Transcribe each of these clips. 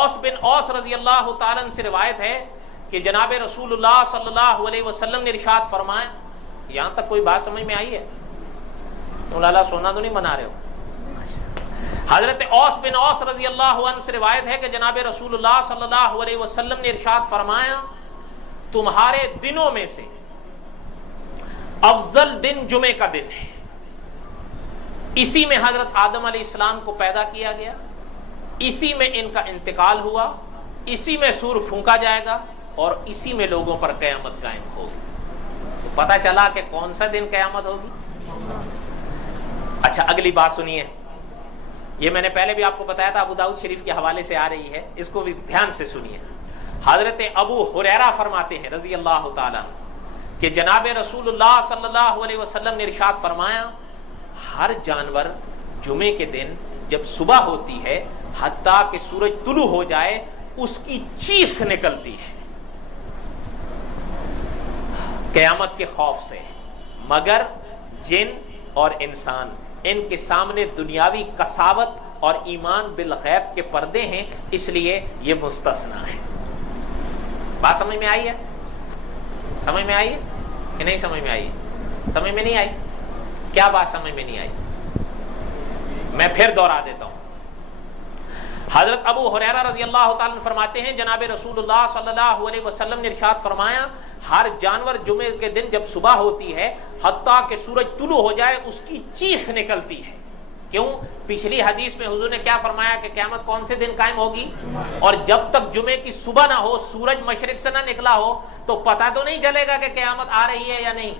اوس بن اوس رضی اللہ تعالیٰ عنہ سے روایت ہے کہ جناب رسول اللہ صلی اللہ علیہ وسلم نے ارشاد فرمایا. یہاں تک کوئی بات سمجھ میں آئی ہے؟ کیوں لالا سونا تو نہیں بنا رہے ہو؟ حضرت اوس بن اوس رضی اللہ عنہ سے روایت ہے کہ جناب رسول اللہ صلی اللہ علیہ وسلم نے ارشاد فرمایا تمہارے دنوں میں سے افضل دن جمعے کا دن ہے. اسی میں حضرت آدم علیہ السلام کو پیدا کیا گیا, اسی میں ان کا انتقال ہوا, اسی میں سور پھونکا جائے گا اور اسی میں لوگوں پر قیامت قائم ہوگی. تو پتہ چلا کہ کون سا دن قیامت ہوگی. اچھا اگلی بات سنیے, یہ میں نے پہلے بھی آپ کو بتایا تھا, ابو داؤد شریف کے حوالے سے آ رہی ہے, اس کو بھی دھیان سے سنیے. حضرت ابو ہریرہ فرماتے ہیں رضی اللہ تعالیٰ کہ جناب رسول اللہ صلی اللہ علیہ وسلم نے ارشاد فرمایا ہر جانور جمعے کے دن جب صبح ہوتی ہے حتیٰ کہ سورج طلوع ہو جائے اس کی چیخ نکلتی ہے قیامت کے خوف سے, مگر جن اور انسان ان کے سامنے دنیاوی کساوت اور ایمان بالغیب کے پردے ہیں, اس لیے یہ مستثنا ہے. بات سمجھ میں آئی ہے؟ سمجھ میں آئی ہے کہ نہیں سمجھ میں آئی ہے؟ سمجھ میں نہیں آئی؟ کیا بات سمجھ میں نہیں آئی؟ میں پھر دوہرا دیتا ہوں. حضرت ابو ہریرہ رضی اللہ تعالیٰ عنہ فرماتے ہیں جناب رسول اللہ صلی اللہ علیہ وسلم نے ارشاد فرمایا ہر جانور جمعے کے دن جب صبح ہوتی ہے حتیٰ کہ سورج طلوع ہو جائے اس کی چیخ نکلتی ہے. کیوں؟ پچھلی حدیث میں حضور نے کیا فرمایا کہ قیامت کون سے دن قائم ہوگی, اور جب تک جمعے کی صبح نہ ہو, سورج مشرق سے نہ نکلا ہو تو پتہ تو نہیں چلے گا کہ قیامت آ رہی ہے یا نہیں.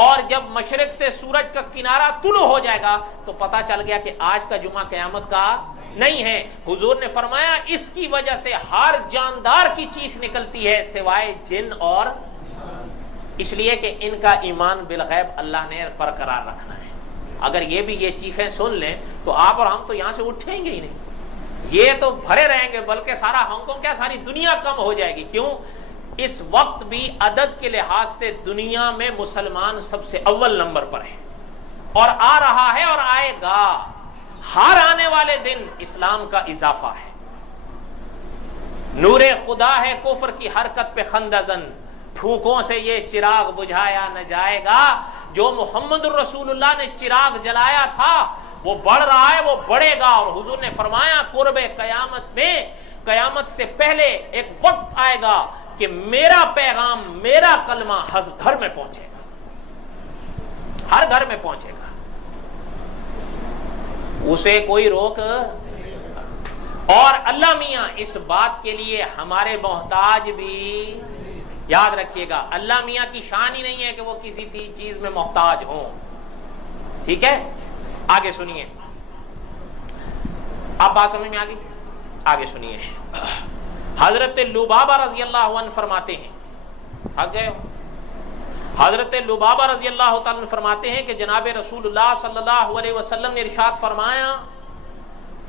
اور جب مشرق سے سورج کا کنارہ طلوع ہو جائے گا تو پتہ چل گیا کہ آج کا جمعہ قیامت کا نہیں ہے. حضور نے فرمایا اس کی وجہ سے ہر جاندار کی چیخ نکلتی ہے سوائے جن, اور اس لیے کہ ان کا ایمان بالغیب اللہ نے برقرار رکھنا ہے. اگر یہ بھی یہ چیخیں سن لیں تو آپ اور ہم تو یہاں سے اٹھیں گے ہی نہیں, یہ تو بھرے رہیں گے, بلکہ سارا ہانگ کانگ کیا ساری دنیا کم ہو جائے گی. کیوں؟ اس وقت بھی عدد کے لحاظ سے دنیا میں مسلمان سب سے اول نمبر پر ہے, اور آ رہا ہے اور آئے گا. ہر آنے والے دن اسلام کا اضافہ ہے. نور خدا ہے کفر کی حرکت پہ خندزن, پھونکوں سے یہ چراغ بجھایا نہ جائے گا. جو محمد الرسول اللہ نے چراغ جلایا تھا وہ بڑھ رہا ہے, وہ بڑھے گا. اور حضور نے فرمایا قرب قیامت میں, قیامت سے پہلے ایک وقت آئے گا کہ میرا پیغام, میرا کلمہ ہر گھر میں پہنچے گا, ہر گھر میں پہنچے گا, اسے کوئی روک. اور اللہ میاں اس بات کے لیے ہمارے محتاج بھی, یاد رکھیے گا, اللہ میاں کی شان ہی نہیں ہے کہ وہ کسی چیز میں محتاج ہوں. ٹھیک ہے, آگے سنیے. اب بات سمجھ میں آ گئی؟ آگے سنیے. حضرت لبابہ رضی اللہ عنہ فرماتے ہیں, تھک گئے ہو؟ حضرت لبابہ رضی اللہ تعالیٰ فرماتے ہیں کہ جناب رسول اللہ صلی اللہ علیہ وسلم نے ارشاد فرمایا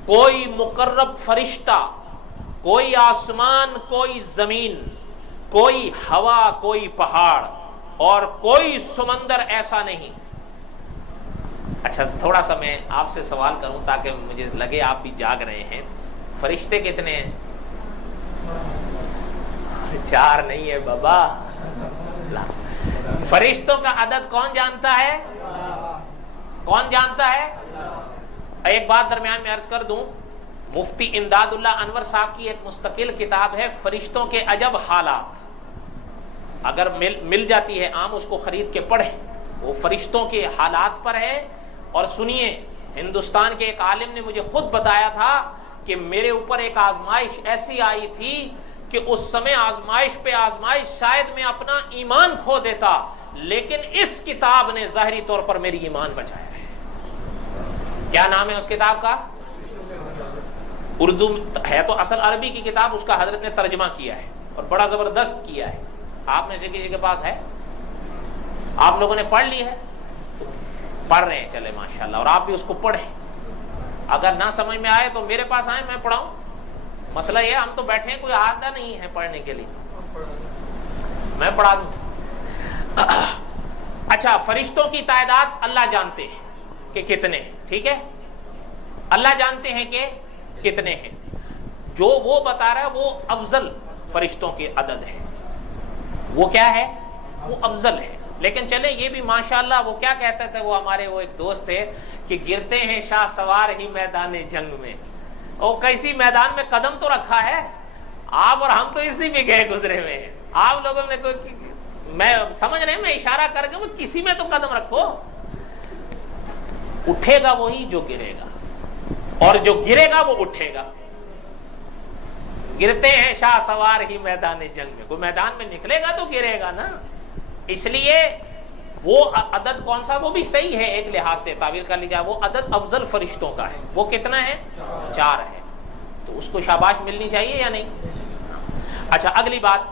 کوئی مقرب فرشتہ, کوئی آسمان, کوئی زمین, کوئی ہوا, کوئی پہاڑ اور کوئی سمندر ایسا نہیں. اچھا تھوڑا سا میں آپ سے سوال کروں تاکہ مجھے لگے آپ بھی جاگ رہے ہیں. فرشتے کتنے ہیں؟ 4 نہیں ہے بابا. فرشتوں کا عدد کون جانتا ہے؟ کون جانتا ہے؟ ایک بات درمیان میں عرض کر دوں, مفتی امداد اللہ انور صاحب کی ایک مستقل کتاب ہے فرشتوں کے عجب حالات, اگر مل جاتی ہے عام اس کو خرید کے پڑھیں. وہ فرشتوں کے حالات پر ہے. اور سنیے, ہندوستان کے ایک عالم نے مجھے خود بتایا تھا کہ میرے اوپر ایک آزمائش ایسی آئی تھی کہ اس سمے آزمائش پہ آزمائش, شاید میں اپنا ایمان کھو دیتا, لیکن اس کتاب نے ظاہری طور پر میری ایمان بچایا ہے. کیا نام ہے اس کتاب کا؟ اردو ہے تو اصل عربی کی کتاب, اس کا حضرت نے ترجمہ کیا ہے اور بڑا زبردست کیا ہے. آپ میں سے کسی کے پاس ہے؟ آپ لوگوں نے پڑھ لی ہے؟ پڑھ رہے ہیں, چلے ماشاءاللہ. اور آپ بھی اس کو پڑھیں. اگر نہ سمجھ میں آئے تو میرے پاس آئیں, میں پڑھاؤں. مسئلہ یہ ہم تو بیٹھے ہیں, کوئی آدھا نہیں ہے پڑھنے کے لیے, میں پڑھا دوں. اچھا, فرشتوں کی تعداد اللہ جانتے ہیں کہ کتنے ہیں, ٹھیک ہے, اللہ جانتے ہیں کہ کتنے ہیں. جو وہ بتا رہا ہے وہ افضل فرشتوں کے عدد ہے. وہ کیا ہے؟ وہ افضل ہے. لیکن چلیں یہ بھی ماشاءاللہ وہ کیا کہتے تھے، وہ ہمارے وہ ایک دوست تھے کہ گرتے ہیں شاہ سوار ہی میدان جنگ میں. اور کیسی میدان میں قدم تو رکھا ہے آپ اور ہم تو اسی میں گئے گزرے ہوئے ہیں. آپ لوگوں نے کوئی، میں سمجھ رہے ہیں، میں اشارہ کر کے کسی میں تو قدم رکھو. اٹھے گا وہی جو گرے گا، اور جو گرے گا وہ اٹھے گا. گرتے ہیں شاہ سوار ہی میدان جنگ میں، کوئی میدان میں نکلے گا تو گرے گا نا. اس لیے وہ عدد کون سا، وہ بھی صحیح ہے ایک لحاظ سے تعبیر کر لی جائے، وہ عدد افضل فرشتوں کا ہے. وہ کتنا ہے؟ 4 ہے. تو اس کو شاباش ملنی چاہیے یا نہیں؟ اچھا اگلی بات،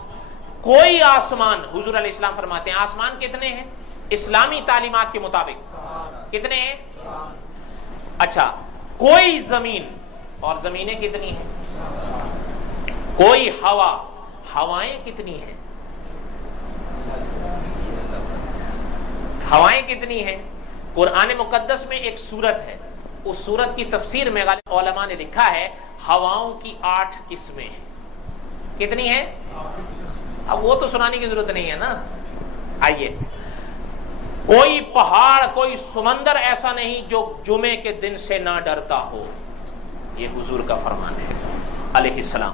کوئی آسمان، حضور علیہ السلام فرماتے ہیں آسمان کتنے ہیں اسلامی تعلیمات کے مطابق؟ کتنے ہیں؟ اچھا کوئی زمین، اور زمینیں کتنی ہیں؟ کوئی ہوا، ہوائیں کتنی ہیں؟ ہوائیں کتنی ہیں؟ قرآن مقدس میں ایک سورت ہے، اس سورت کی تفسیر میں علماء نے لکھا ہے ہواؤں کی 8 قسمیں ہیں. کتنی ہیں؟ اب وہ تو سنانے کی ضرورت نہیں ہے نا. آئیے، کوئی پہاڑ، کوئی سمندر ایسا نہیں جو جمعے کے دن سے نہ ڈرتا ہو. یہ حضور کا فرمان ہے علیہ السلام.